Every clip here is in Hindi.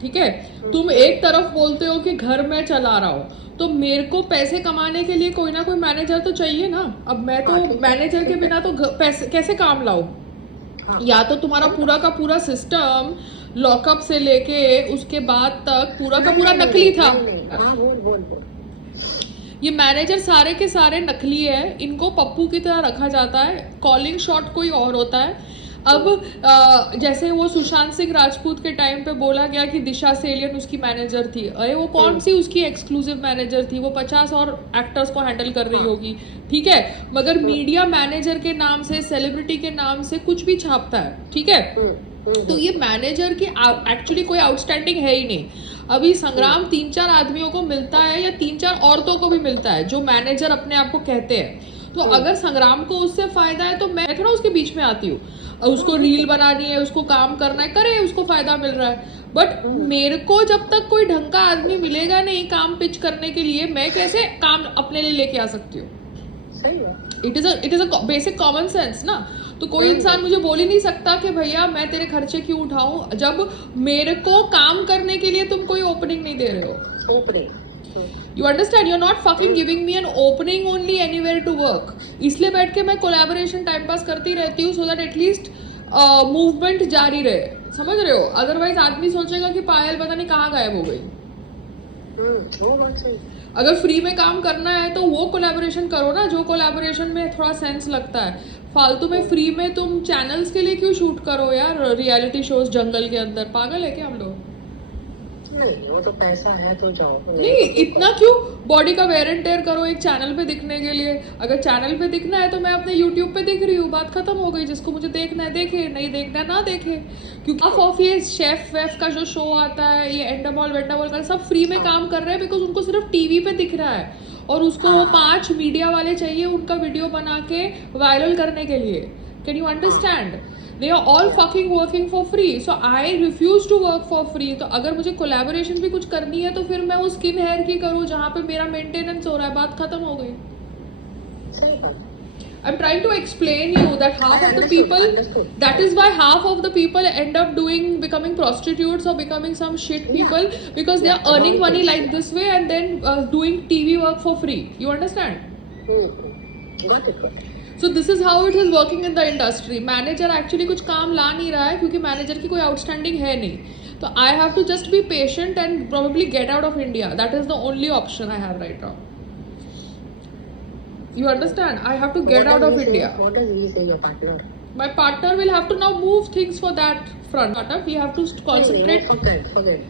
ठीक है। तुम एक तरफ बोलते हो कि घर में चला रहा हूँ, तो मेरे को पैसे कमाने के लिए कोई ना कोई मैनेजर तो चाहिए ना। अब मैं तो मैनेजर के बिना तो पैसे कैसे काम लाऊं? या तो तुम्हारा पूरा का पूरा सिस्टम लॉकअप से लेके उसके बाद तक पूरा का पूरा नकली था। ये मैनेजर सारे के सारे नकली है, इनको पप्पू की तरह रखा जाता है, कॉलिंग शॉट कोई और होता है। अब जैसे वो सुशांत सिंह राजपूत के टाइम पे बोला गया कि दिशा सेलियन उसकी मैनेजर थी, अरे वो कौन सी उसकी एक्सक्लूसिव मैनेजर थी, वो 50 और एक्टर्स को हैंडल कर रही होगी, ठीक है। मगर मीडिया मैनेजर के नाम से, सेलिब्रिटी के नाम से कुछ भी छापता है, ठीक है। तो ये मैनेजर की एक्चुअली कोई आउटस्टैंडिंग है ही नहीं। अभी संग्राम 3-4 आदमियों को मिलता है या 3-4 औरतों को भी मिलता है जो मैनेजर अपने आप को कहते हैं। तो अगर संग्राम को उससे फायदा है तो मैं थोड़ा उसके बीच में आती हूँ। उसको रील बनानी है, उसको काम करना है, करे, उसको फायदा मिल रहा है। बट मेरे को जब तक कोई ढंग का आदमी मिलेगा नहीं काम पिच करने के लिए, मैं कैसे काम अपने लिए लेके आ सकती हूँ? It is a basic common sense ना। तो कोई इंसान मुझे बोल ही नहीं सकता कि भैया मैं तेरे खर्चे क्यों उठाऊं, जब मेरे को काम करने के लिए तुम कोई ओपनिंग नहीं दे रहे हो। You understand, you are not fucking giving me an opening only anywhere to work. इसलिए बैठ के मैं कोलैबोरेशन टाइम पास करती रहती हूँ, सो दैट एटलीस्ट मूवमेंट जारी रहे, समझ रहे हो। अदरवाइज आदमी सोचेगा कि पायल पता नहीं कहाँ गायब हो गई। अगर फ्री में काम करना है तो वो कोलैबोरेशन करो ना, जो कोलैबोरेशन में थोड़ा सेंस लगता है। फालतू में फ्री में तुम चैनल्स के लिए क्यों शूट करो यार, रियलिटी शोज जंगल के अंदर, पागल है क्या हम लोग? नहीं, वो तो पैसा है तो जाओ। नहीं, इतना क्यों बॉडी का वेयर एंड टेयर करो एक चैनल पे दिखने के लिए? अगर चैनल पे दिखना है तो मैं अपने यूट्यूब पे दिख रही हूँ, बात खत्म हो गई। जिसको मुझे देखना है देखे, नहीं देखना ना देखे। क्योंकि ऑफ ये शेफ वेफ का जो शो आता है, ये एंडामॉल वेंडामॉल का, सब फ्री में काम कर रहे हैं बिकॉज उनको सिर्फ टीवी पे दिख रहा है और उसको वो 5 मीडिया वाले चाहिए उनका वीडियो बना के वायरल करने के लिए। Can you understand? They are all fucking working for free, so I refuse to work for free. तो अगर मुझे कोलैबोरेशन भी कुछ करनी है तो फिर मैं वो स्किन हेयर की करूँ जहाँ पे मेरा मेंटेनेंस हो रहा है, बात खत्म हो गई। सही बात। I'm trying to explain you that half of the people, that is why half of the people end up becoming prostitutes or becoming some shit people, because they are earning money like this way and then doing TV work for free. You understand? Got it. So this is how it is working in the industry. Manager actually कुछ काम ला नहीं रहा है क्योंकि मैनेजर की कोई आउटस्टैंडिंग है नहीं। तो I have to just be patient and probably get out of India. That is the only option I have right now. You understand? I have to get out of India. What does he say, your partner? My partner will have to now move things for that front. We have to concentrate. Forget.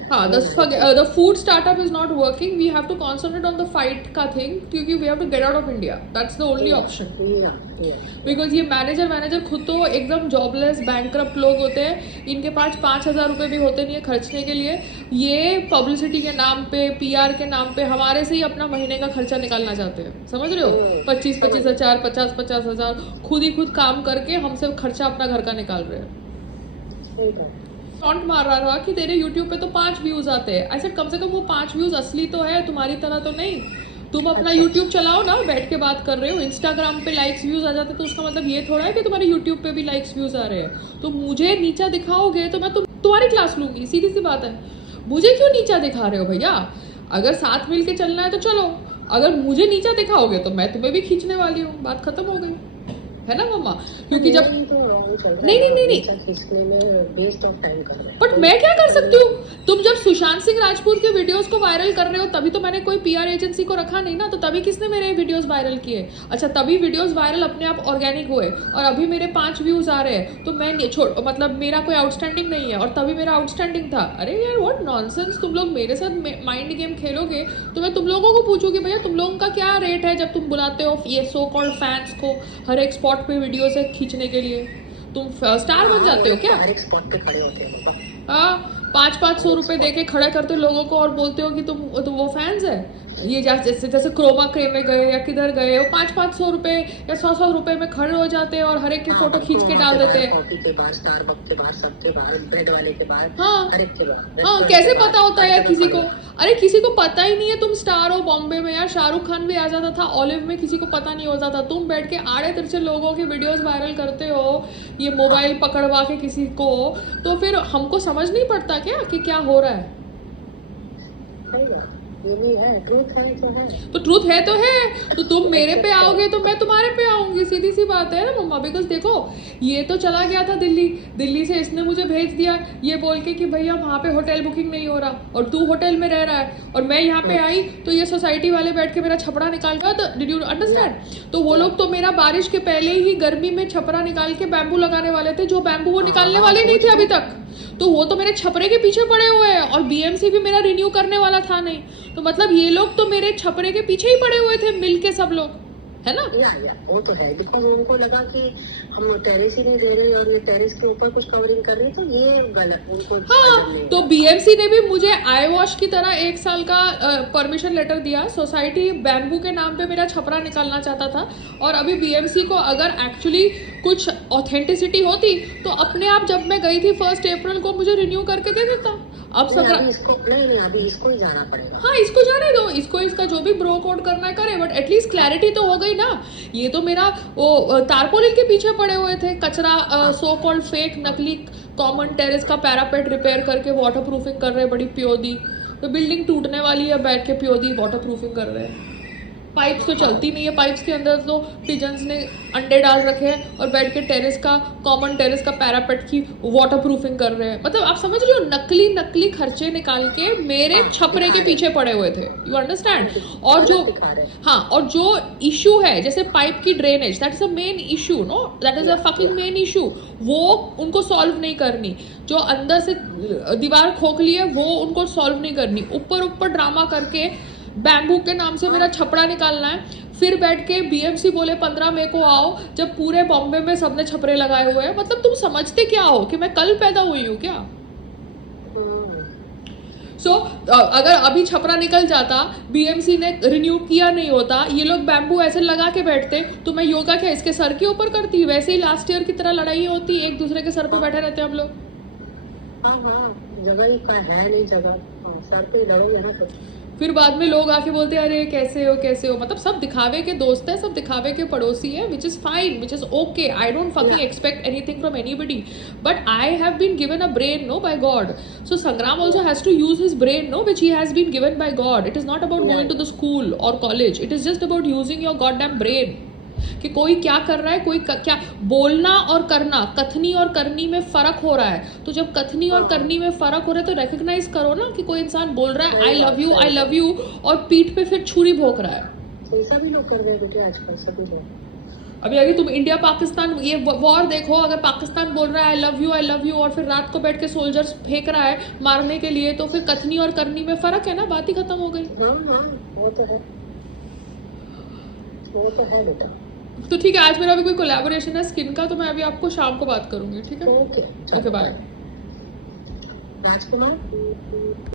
The food startup is not working. We have to concentrate on the fight का thing क्योंकि we have to get out of India. That's the only option. Yeah. Because ये मैनेजर खुद तो एकदम जॉबलेस बैंकरप्ट लोग होते हैं। इनके पास 5,000 रुपये भी होते नहीं है खर्चने के लिए। ये पब्लिसिटी के नाम पे, PR के नाम पे हमारे से ही अपना महीने का खर्चा निकालना चाहते हैं, समझ रहे हो? 25-25 हज़ार, 50-50 हज़ार खुद काम करके हमसे खर्चा अपना घर का निकाल रहे हैं। टॉन्ट मार रहा था कि तेरे YouTube पे तो 5 व्यूज आते हैं। ऐसे कम से कम वो 5 व्यूज असली तो है, तुम्हारी तरह तो नहीं। तुम अपना YouTube चलाओ ना, बैठ के बात कर रहे हो। इंस्टाग्राम पे लाइक्स व्यूज आ जाते तो उसका मतलब ये थोड़ा है कि तुम्हारे YouTube पे भी लाइक्स व्यूज आ रहे हैं। तो मुझे नीचा दिखाओगे तो मैं तुम्हारी क्लास लूंगी, सीधी सी बात है। मुझे क्यों नीचा दिखा रहे हो भैया? अगर साथ मिल के चलना है तो चलो, अगर मुझे नीचा दिखाओगे तो मैं तुम्हें भी खींचने वाली हूँ, बात खत्म हो गई, है ना मम्मा? क्योंकि जब नहीं बट मैं क्या कर सकती हूँ? तुम जब सुशांत सिंह राजपूत के वीडियोस को वायरल कर रहे हो तभी तो मैंने कोई PR एजेंसी को रखा नहीं ना। तो तभी किसने मेरे वीडियोस वायरल किए? अच्छा, तभी वीडियोस वायरल अपने आप ऑर्गेनिक हुए और अभी मेरे 5 व्यूज आ रहे हैं तो मैं मतलब मेरा कोई आउटस्टैंडिंग नहीं है और तभी मेरा आउटस्टैंडिंग था। अरे यार व्हाट नॉनसेंस! तुम लोग मेरे साथ माइंड गेम खेलोगे तो मैं तुम लोगों को पूछूंगी भैया तुम लोगों का क्या रेट है जब तुम बुलाते हो ये सो कॉल्ड फैंस को हर एक स्पॉट पे वीडियो से खींचने के लिए? तुम स्टार बन जाते हो क्या? हर एक स्पॉट पे खड़े होते हैं। हाँ, 500-500 रुपए देके खड़े करते लोगों को और बोलते हो कि तुम वो फैंस है। ये जैसे क्रोमा क्रे में गए या किधर गए, वो 500-500 रुपए या 100-100 रुपए में खड़े हो जाते हैं और हर एक की फोटो खींच के डाल देते हैं। कॉफी के बाहर, स्टारबक्स के बाहर, सबके बाहर, ब्रेड वाले के बाहर, हाँ हर एक के बाहर। हाँ, कैसे पता होता है यार किसी को? अरे किसी को पता ही नहीं है तुम स्टार हो बॉम्बे में। यार शाहरुख खान भी आ जाता था ऑलिव में, किसी को पता नहीं होता था। तुम बैठ के आड़े तिरछे लोगों के वीडियोस वायरल करते हो ये मोबाइल पकड़वा के किसी को, तो फिर हमको समझ नहीं पड़ता क्या कि क्या हो रहा है? सही बात, ये नहीं है, ट्रूथ है तो है। तो ट्रूथ है तो तुम मेरे पे आओगे तो मैं तुम्हारे पे आऊंगी, सीधी सी बात है ना मम्मा। बिकॉज देखो ये तो चला गया था दिल्ली से इसने मुझे भेज दिया ये बोल के कि भैया वहाँ पे होटल बुकिंग नहीं हो रहा और तू होटल में रह रहा है, और मैं यहाँ पे आई तो ये सोसाइटी वाले बैठ के मेरा छपरा निकाल गया। Did you understand? तो वो लोग तो मेरा बारिश के पहले ही गर्मी में छपरा निकाल के बैम्बू लगाने वाले थे, जो बैम्बू वो निकालने वाले नहीं थे अभी तक, तो वो तो मेरे छपरे के पीछे पड़े हुए हैं, और बीएमसी भी मेरा रिन्यू करने वाला था नहीं, तो मतलब ये लोग तो मेरे छपरे के पीछे ही पड़े हुए थे मिलके सब लोग, है ना। या वो तो है, बिकॉज उनको लगा कि हम टेरेस ही नहीं दे रहे और ये टेरेस के ऊपर कुछ कवरिंग कर रही, तो ये गलत उनको। हाँ, तो बीएमसी ने भी मुझे आई वॉश की तरह 1 साल का परमिशन लेटर दिया। सोसाइटी बैम्बू के नाम पे मेरा छपरा निकालना चाहता था, और अभी बीएमसी को अगर एक्चुअली कुछ ऑथेंटिसिटी होती तो अपने आप जब मैं गई थी 1 अप्रैल को मुझे रिन्यू करके दे देता। अब इसको नहीं, अभी इसको ही जाना पड़ेगा। हाँ, इसको जाने दो, इसको इसका जो भी ब्रो कोड करना है करे, बट एटलीस्ट क्लैरिटी तो हो गई ना। ये तो मेरा वो तारपोलिन के पीछे पड़े हुए थे, कचरा सो कॉल्ड फेक नकली कॉमन टेरेस का पैरापेट रिपेयर करके वाटर प्रूफिंग कर रहे हैं, बड़ी प्योदी, तो बिल्डिंग टूटने वाली है, बैठ के प्योदी वाटर प्रूफिंग कर रहे हैं। पाइप्स तो चलती नहीं है, पाइप्स के अंदर तो पिजन्स ने अंडे डाल रखे हैं और बैठ के टेरेस का कॉमन टेरेस का पैरापेट की वाटर प्रूफिंग कर रहे हैं। मतलब आप समझ रहे हो, नकली खर्चे निकाल के मेरे छपरे के पीछे पड़े हुए थे, यू अंडरस्टैंड। और जो हाँ, और जो इशू है जैसे पाइप की drainage, that is a main issue, know that is a fucking main issue, वो उनको सॉल्व नहीं करनी। जो अंदर से दीवार खोखली है वो उनको सॉल्व नहीं करनी, ऊपर ड्रामा करके बैम्बू के नाम से मेरा छपरा निकालना है। फिर बैठ के बीएमसी बोले 15 मई को आओ, जब पूरे बॉम्बे में सबने छपरे लगाए हुए हैं। मतलब तुम समझते क्या हो कि मैं कल पैदा हुई हूँ क्या? सो अगर अभी छपरा निकल जाता, बीएमसी ने रिन्यू किया नहीं होता, ये लोग बैम्बू ऐसे लगा के बैठते, तो मैं योगा क्या इसके सर के ऊपर करती? वैसे ही लास्ट ईयर की तरह लड़ाई होती, एक दूसरे के सर पे बैठे रहते हम लोग। हाँ, जगह ही है नहीं, जगह सर पे लड़ोगे ना। तो फिर बाद में लोग आके बोलते हैं अरे कैसे हो। मतलब सब दिखावे के दोस्त है, सब दिखावे के पड़ोसी है, which is fine, which is okay. I don't fucking expect anything from anybody, but I have been given a brain, no, by god. So Sangram also has to use his brain, no, which he has been given by god. It is not about going to the school और college, it is just about using your god damn brain, कि कोई क्या कर रहा है, कोई क्या बोलना और करना, कथनी और करनी में फर्क हो रहा है। तो जब कथनी और करनी में फर्क हो रहा है तो रिकग्नाइज करो ना कि कोई इंसान बोल रहा है आई लव यू और पीठ पे फिर छुरी भोंक रहा है। ऐसा भी लोग कर रहे हैं बेटे आजकल, सभी लोग। अभी तुम इंडिया पाकिस्तान ये वॉर देखो, अगर पाकिस्तान बोल रहा है आई लव यू और फिर रात को बैठ के सोल्जर्स फेंक रहा है मारने के लिए, तो फिर कथनी और करनी में फर्क है ना, बात ही खत्म हो गई। हाँ, वो तो है बेटा। तो ठीक है, आज मेरा अभी कोई कोलैबोरेशन है स्किन का, तो मैं अभी आपको शाम को बात करूंगी, ठीक है? Okay, okay, bye. राजकुमार।